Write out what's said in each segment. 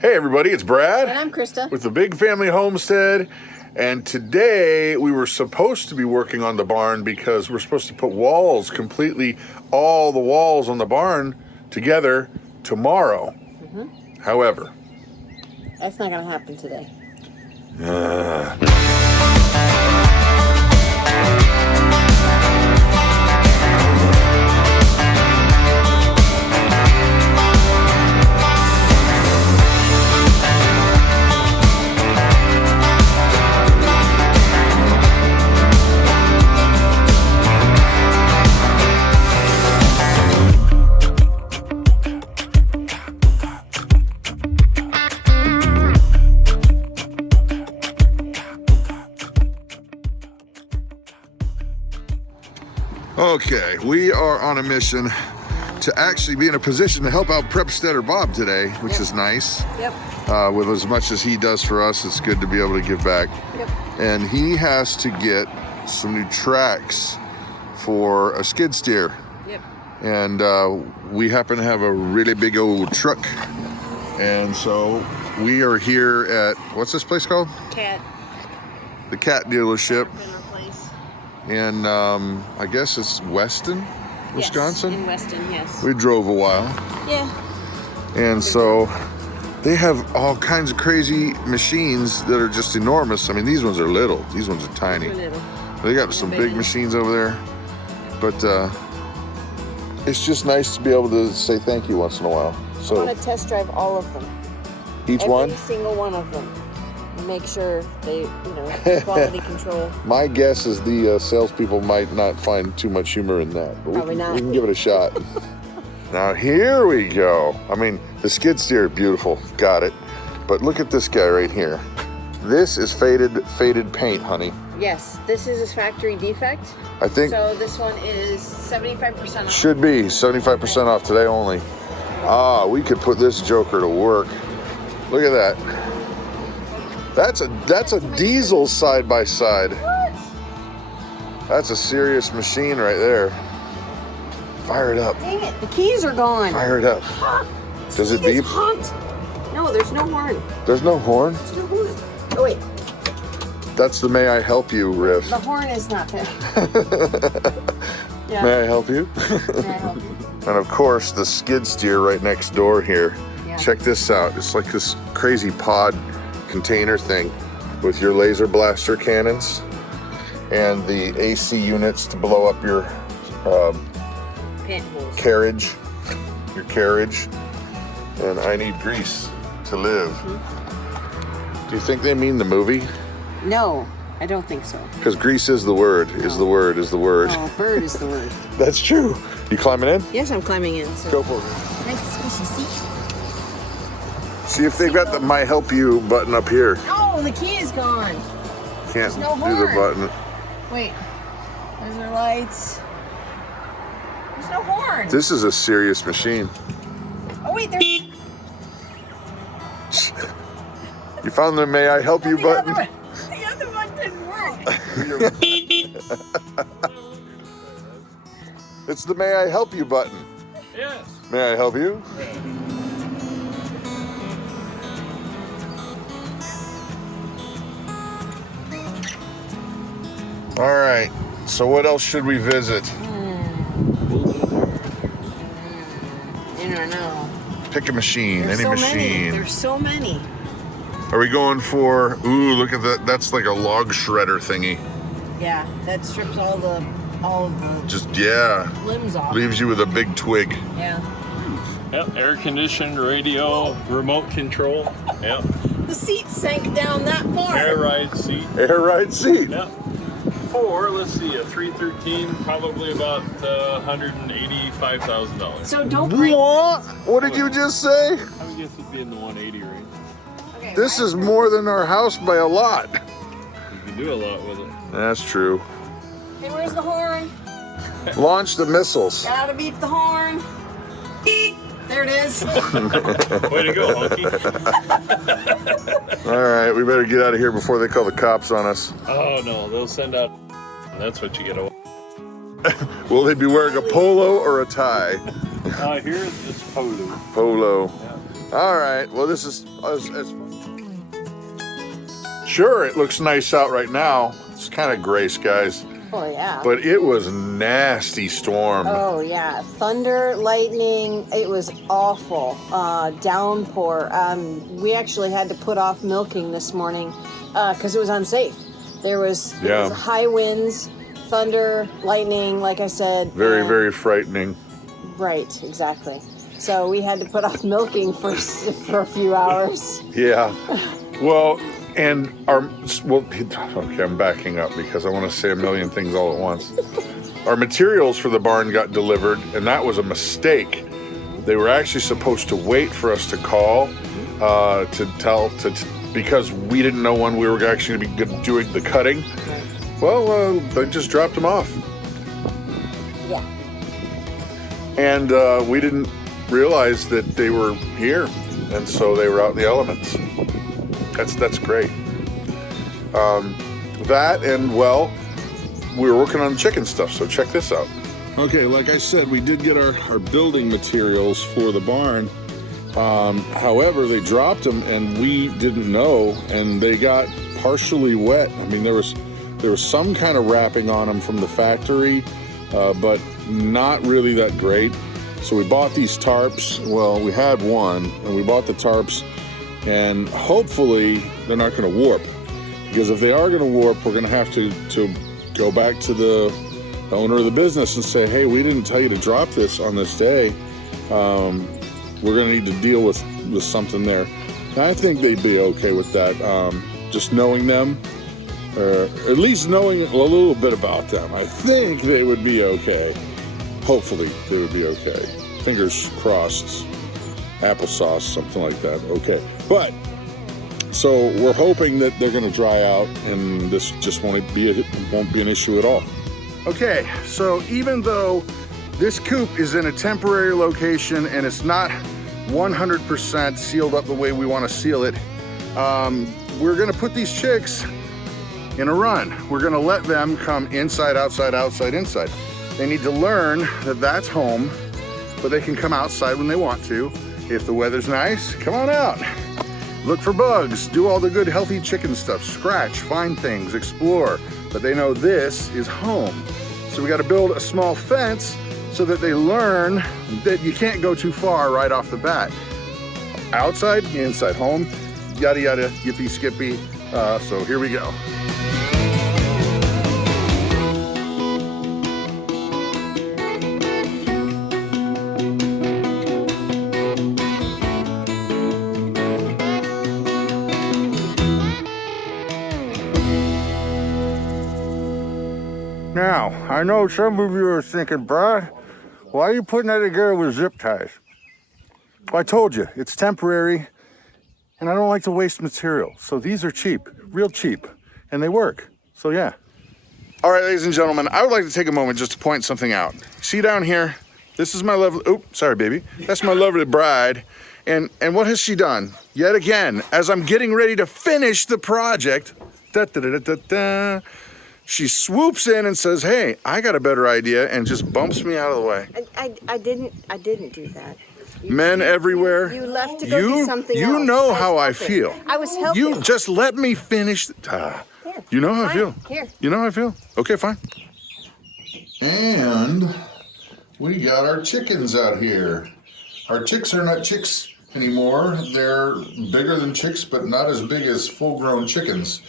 Hey everybody, it's Brad. And I'm Krista. With the Big Family Homestead. And today we were supposed to be working on the barn because we're supposed to put walls completely, all the walls on the barn together tomorrow. However, that's not going to happen today. Okay, we are on a mission to actually be in a position to help out Prepsteader Bob today, which is nice. Yep. With as much as he does for us, it's good to be able to give back. Yep. And he has to get some new tracks for a skid steer. Yep. And we happen to have a really big old truck. And so we are here at, what's this place called? Cat. The Cat dealership. Place. And I guess it's Weston, Wisconsin? Yes, in Weston, yes. We drove a while. Yeah. And so they have all kinds of crazy machines that are just enormous. I mean, these ones are little. These ones are tiny. Little. They got some big machines over there. But it's just nice to be able to say thank you once in a while. So I want to test drive all of them. Every single one of them. And make sure they, quality control. My guess is the salespeople might not find too much humor in that. But Probably not. We can give it a shot. Now here we go. I mean, the skid steer, beautiful, got it. But look at this guy right here. This is faded paint, honey. Yes, this is a factory defect. I think. So this one is 75% off. Should be 75% off today only. Ah, we could put this joker to work. Look at that. That's a diesel side by side. What? That's a serious machine right there. Fire it up. Dang it, the keys are gone. Fire it up. Does it beep? Hot. No, there's no horn. There's no horn? There's no horn. Oh, wait. That's the May I Help You riff. The horn is not there. Yeah. May I help you? May I help you? And of course, the skid steer right next door here. Yeah. Check this out. It's like this crazy pod container thing with your laser blaster cannons and the AC units to blow up your carriage. Your carriage. And I need grease to live. Do you think they mean the movie? No, I don't think so. Because grease is the word, is the word. Oh, bird is the word. That's true. You climbing in? Yes, I'm climbing in. So. Go for it. Nice squishy seat. See if they've got the My Help You button up here. Oh, the key is gone. Can't no do the horn. button. Wait, there's our lights. There's no horn. This is a serious machine. Oh, wait, there's... You found the May I Help You button? The other one didn't work. It's the May I Help You button. Yes. May I help you? All right, so what else should we visit? I don't know. Pick a machine, There's any so machine. Many. There's so many. Are we going for, ooh, look at that, that's like a log shredder thingy. Yeah, that strips all the Just, yeah, limbs off. leaves you with a big twig. Yeah. Yep, air conditioned, radio, remote control. Yep. The seat sank down that far. Air ride seat. Air ride seat. Yep. Let's see, a 313, probably about $185,000. So don't break. What? What did you just say? I would guess it'd be in the 180 range. Okay, This is more than our house by a lot. You can do a lot with it. That's true. Hey, where's the horn? Launch the missiles. Gotta beep the horn. There it is. Way to go, Honky. All right, we better get out of here before they call the cops on us. Oh no, they'll send out. That's what you get. Will they be wearing a polo or a tie? Here it's just polo. Polo. Yeah. All right. Well, this is sure. It looks nice out right now. It's kind of gray skies, Oh yeah. but it was a nasty storm. Oh yeah, thunder, lightning. It was awful. Downpour. We actually had to put off milking this morning because it was unsafe. There was high winds, thunder, lightning. Like I said. Very, very frightening. Right. Exactly. So we had to put off milking for a few hours. Yeah. Well, and okay, I'm backing up because I want to say a million things all at once. Our materials for the barn got delivered, and that was a mistake. They were actually supposed to wait for us to call because we didn't know when we were actually going to be doing the cutting. Right. Well, they just dropped them off. Yeah. And we didn't realize that they were here, and so they were out in the elements. That's great. That and well, we were working on chicken stuff, so check this out. Okay, like I said, we did get our building materials for the barn. However, they dropped them and we didn't know, and they got partially wet. I mean, there was some kind of wrapping on them from the factory, but not really that great. So we bought these tarps. Well, we had one, and we bought the tarps, and hopefully they're not going to warp. Because if they are going to warp, we're going to have to go back to the owner of the business and say, hey, we didn't tell you to drop this on this day. We're going to need to deal with something there. And I think they'd be okay with that. Just knowing them, or at least knowing a little bit about them, I think they would be okay. Hopefully they would be okay. Fingers crossed. Applesauce, something like that. Okay. But so we're hoping that they're going to dry out and this just won't be an issue at all. Okay, so even though this coop is in a temporary location and it's not 100% sealed up the way we want to seal it, we're going to put these chicks in a run. We're going to let them come inside, outside, outside, inside. They need to learn that that's home, but they can come outside when they want to. If the weather's nice, come on out. Look for bugs, do all the good healthy chicken stuff, scratch, find things, explore, but they know this is home. So we got to build a small fence so that they learn that you can't go too far right off the bat. Outside, inside, home, yada yada, yippee skippy. So here we go. Now, I know some of you are thinking, Brad, why are you putting that together with zip ties? Well, I told you, it's temporary, and I don't like to waste material. So these are cheap, real cheap, and they work. So yeah. All right, ladies and gentlemen, I would like to take a moment just to point something out. See down here, this is my lovely, oh, sorry, baby. That's my lovely bride. And what has she done? Yet again, as I'm getting ready to finish the project, she swoops in and says, hey, I got a better idea, and just bumps me out of the way. I didn't do that. Men everywhere. You left to go do something else. You know how I feel. I was helping. You just let me finish. You know how I feel. Here. You know how I feel. Okay, fine. And we got our chickens out here. Our chicks are not chicks anymore. They're bigger than chicks, but not as big as full-grown chickens.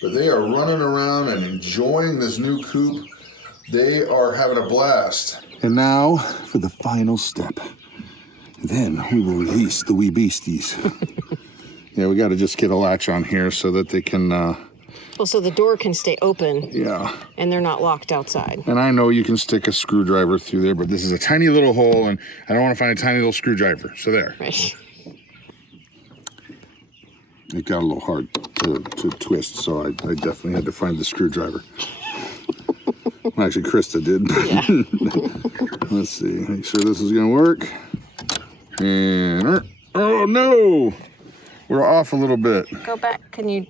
But they are running around and enjoying this new coop. They are having a blast. And now for the final step. Then we will release the wee beasties. Yeah, we got to just get a latch on here so that they can... Well, so the door can stay open. Yeah. And they're not locked outside. And I know you can stick a screwdriver through there, but this is a tiny little hole, and I don't want to find a tiny little screwdriver. So there. Right. It got a little hard to twist, so I definitely had to find the screwdriver. Well, actually, Christa did. Yeah. Let's see. Make sure this is going to work. And, oh no! We're off a little bit. Go back. Can you...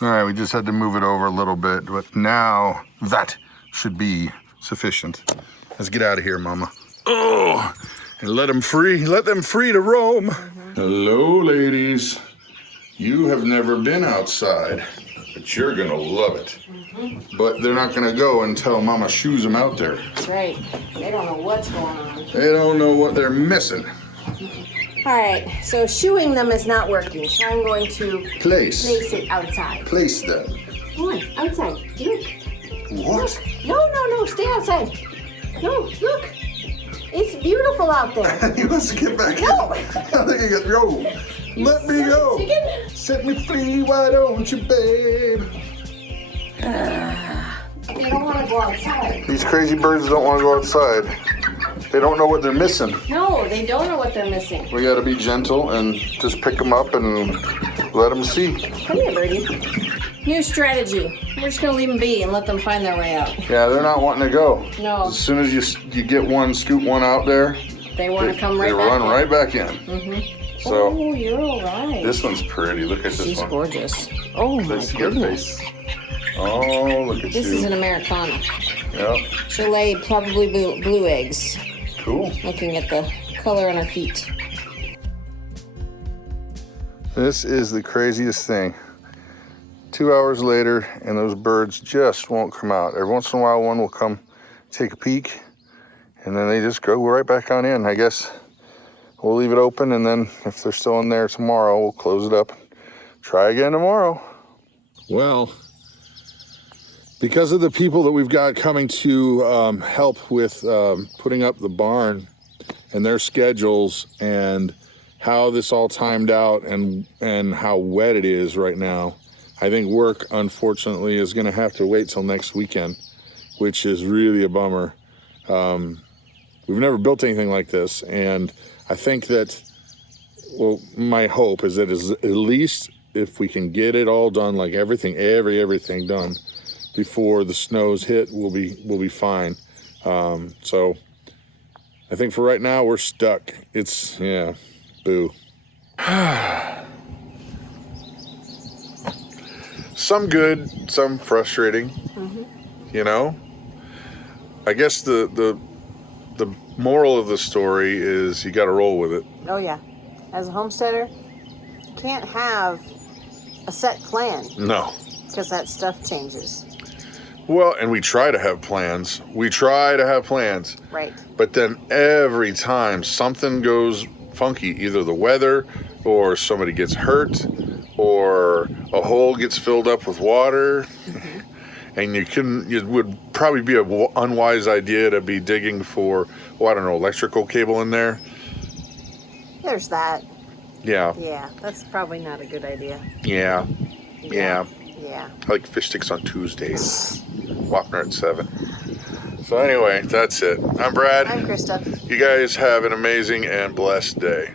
All right, we just had to move it over a little bit, but now that should be sufficient. Let's get out of here, Mama. Oh, and let them free to roam. Hello, ladies. You have never been outside, but you're gonna love it. But they're not gonna go until Mama shoos them out there. That's right. They don't know what's going on. They don't know what they're missing. All right, so shoeing them is not working, so I'm going to Place it outside. them. Come on, outside. Look. What? No, stay outside. No, look. It's beautiful out there. He wants to get back No. in. I think he got go. Let me go. Chicken? Set me free, why don't you, babe? They don't want to go outside. These crazy birds don't want to go outside. They don't know what they're missing. No, they don't know what they're missing. We got to be gentle and just pick them up and let them see. Come here, birdie. New strategy. We're just going to leave them be and let them find their way out. Yeah, they're not wanting to go. No. As soon as you get one, scoop one out there, They want to come right they back run in. right back in. Mm-hmm. So Oh, you're all right. this one's pretty. Look at this She's one. gorgeous. Oh, my Let's get goodness. face. Oh, look at This you. is an Americana. Yep. She'll lay probably blue eggs, Cool. looking at the color on her feet. This is the craziest thing. 2 hours later, and those birds just won't come out. Every once in a while, one will come take a peek, and then they just go right back on in. I guess we'll leave it open, and then if they're still in there tomorrow, we'll close it up. Try again tomorrow. Well, because of the people that we've got coming to help with putting up the barn and their schedules and how this all timed out and how wet it is right now, I think work, unfortunately, is going to have to wait till next weekend, which is really a bummer. We've never built anything like this, and I think that, well, my hope is that at least if we can get it all done, like everything done before the snows hit, we'll be fine. So I think for right now we're stuck. It's, yeah, boo. Some good, some frustrating. You know, I guess the moral of the story is you got to roll with it. Oh, yeah. As a homesteader, you can't have a set plan No. because that stuff changes. Well, and we try to have plans. Right. But then every time something goes funky, either the weather or somebody gets hurt or a hole gets filled up with water, and it would probably be an unwise idea to be digging for, I don't know, electrical cable in there. There's that. Yeah. Yeah, that's probably not a good idea. Yeah. Yeah. I like fish sticks on Tuesdays. Wapner at 7. So anyway, that's it. I'm Brad. I'm Krista. You guys have an amazing and blessed day.